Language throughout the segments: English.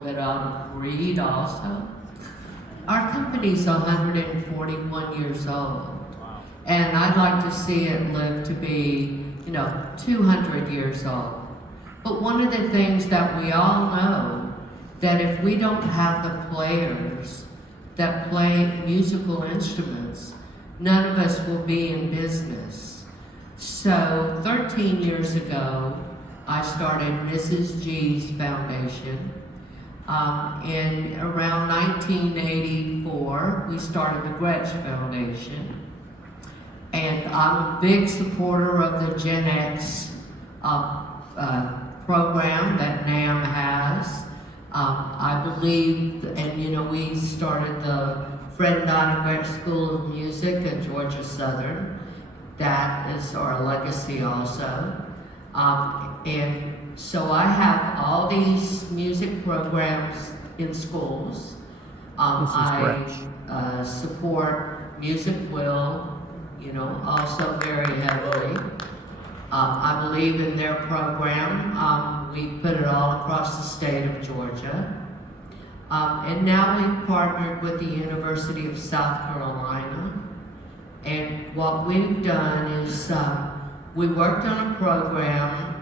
But out of greed also. Our company's 141 years old. And I'd like to see it live to be, 200 years old. But one of the things that we all know, that if we don't have the players that play musical instruments, none of us will be in business. So 13 years ago, I started Mrs. G's Foundation. In around 1984, we started the Gretsch Foundation. And I'm a big supporter of the Gen X program that NAMM has. I believe, and we started the Fred and Dina Gretsch School of Music at Georgia Southern. That is our legacy also. And so I have all these music programs in schools. I support Music Will, also very heavily. I believe in their program. We put it all across the state of Georgia. And now we've partnered with the University of South Carolina. And what we've done is we worked on a program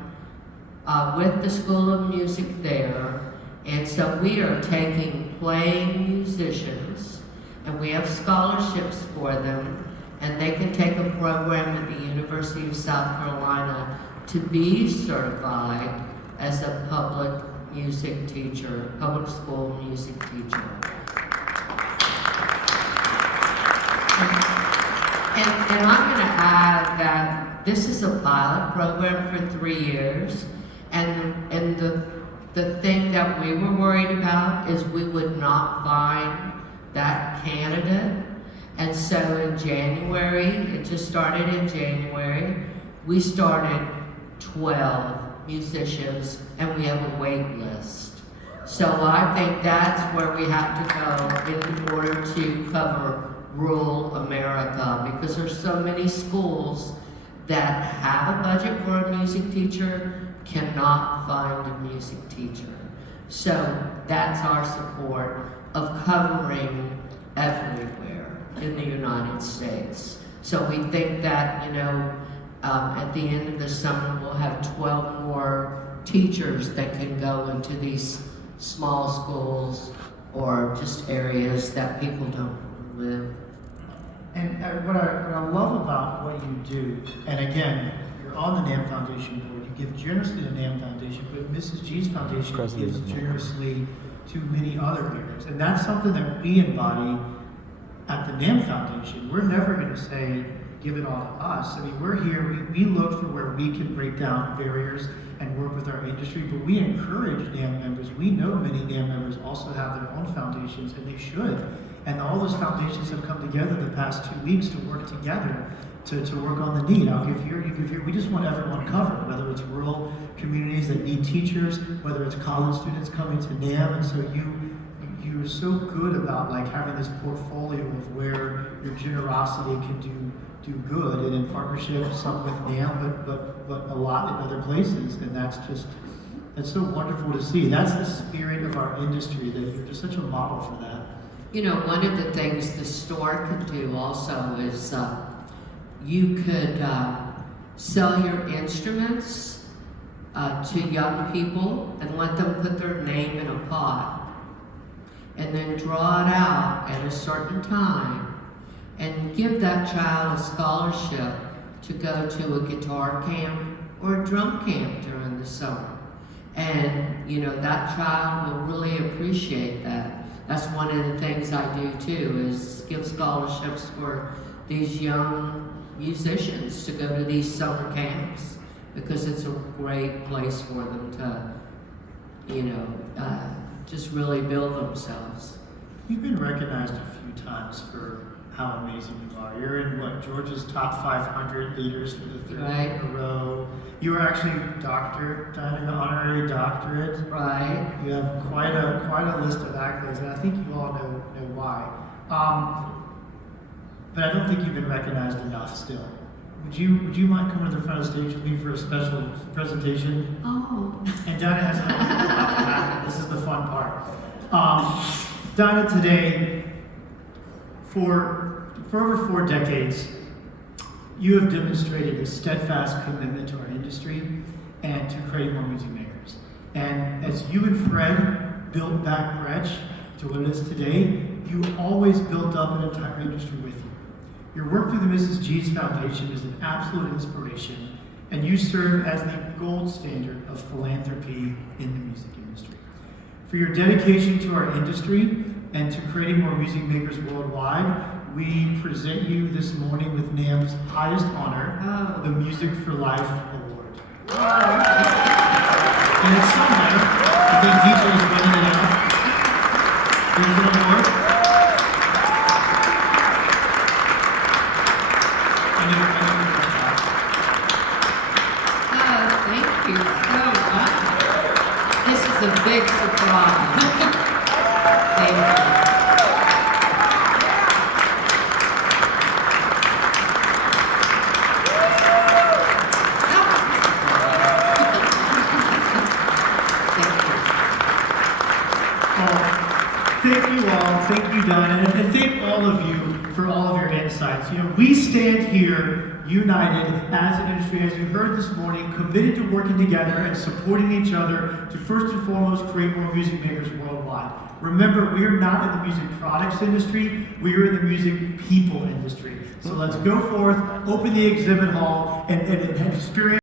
with the School of Music there. And so we are taking playing musicians, and we have scholarships for them, and they can take a program at the University of South Carolina to be certified as a public music teacher, public school music teacher. And I'm going to add that this is a pilot program for 3 years, and the thing that we were worried about is we would not find that candidate. And so in January, it just started in January, we started 12 musicians, and we have a wait list. So I think that's where we have to go in order to cover rural America, because there's so many schools that have a budget for a music teacher, cannot find a music teacher. So that's our support of covering everywhere in the United States. So we think that, at the end of the summer, we'll have 12 more teachers that can go into these small schools or just areas that people don't live. And what I love about what you do, and again, you're on the NAMM Foundation board, you give generously to the NAMM Foundation, but Mrs. G's Foundation gives generously to many other areas. And that's something that we embody at the NAMM Foundation. We're never going to say, give it all to us. I mean, we're here, we look for where we can break down barriers and work with our industry, but we encourage NAMM members. We know many NAMM members also have their own foundations, and they should. And all those foundations have come together the past 2 weeks to work together to work on the need. I'll give here, you give here. We just want everyone covered, whether it's rural communities that need teachers, whether it's college students coming to NAMM. And so you're so good about having this portfolio of where your generosity can do good, and in partnership, some with NAMM, but a lot in other places. And that's so wonderful to see. That's the spirit of our industry, that you're just such a model for that. One of the things the store could do also is you could sell your instruments to young people and let them put their name in a pot, and then draw it out at a certain time and give that child a scholarship to go to a guitar camp or a drum camp during the summer. And that child will really appreciate that. That's one of the things I do too, is give scholarships for these young musicians to go to these summer camps, because it's a great place for them to, just really build themselves. You've been recognized a few times for how amazing you are. You're in Georgia's top 500 leaders for the third year in a row. You were actually Dr. Dina, honorary doctorate. Right. You have quite a list of accolades, and I think you all know why. But I don't think you've been recognized enough still. would you mind coming to the front of the stage with me for a special presentation? Oh. And Dina has this is the fun part. Dina, today, for over 4 decades, you have demonstrated a steadfast commitment to our industry and to creating more music makers. And as you and Fred built back Gretsch to what it is today, you always built up an entire industry with you. Your work through the Mrs. G's Foundation is an absolute inspiration, and you serve as the gold standard of philanthropy in the music industry. For your dedication to our industry and to creating more music makers worldwide, we present you this morning with NAMM's highest honor, the Music for Life Award. And it's somewhere, I think DJ is running it out. Here's the award. Thank you so much. This is a big surprise. Thank you. Thank you all, thank you, Dina, and thank all of you for all of your insights. You know, we stand here united as an industry, as you heard this morning, committed to working together and supporting each other to first and foremost create more music makers worldwide. Remember, we are not in the music products industry, we are in the music people industry. So let's go forth, open the exhibit hall, and experience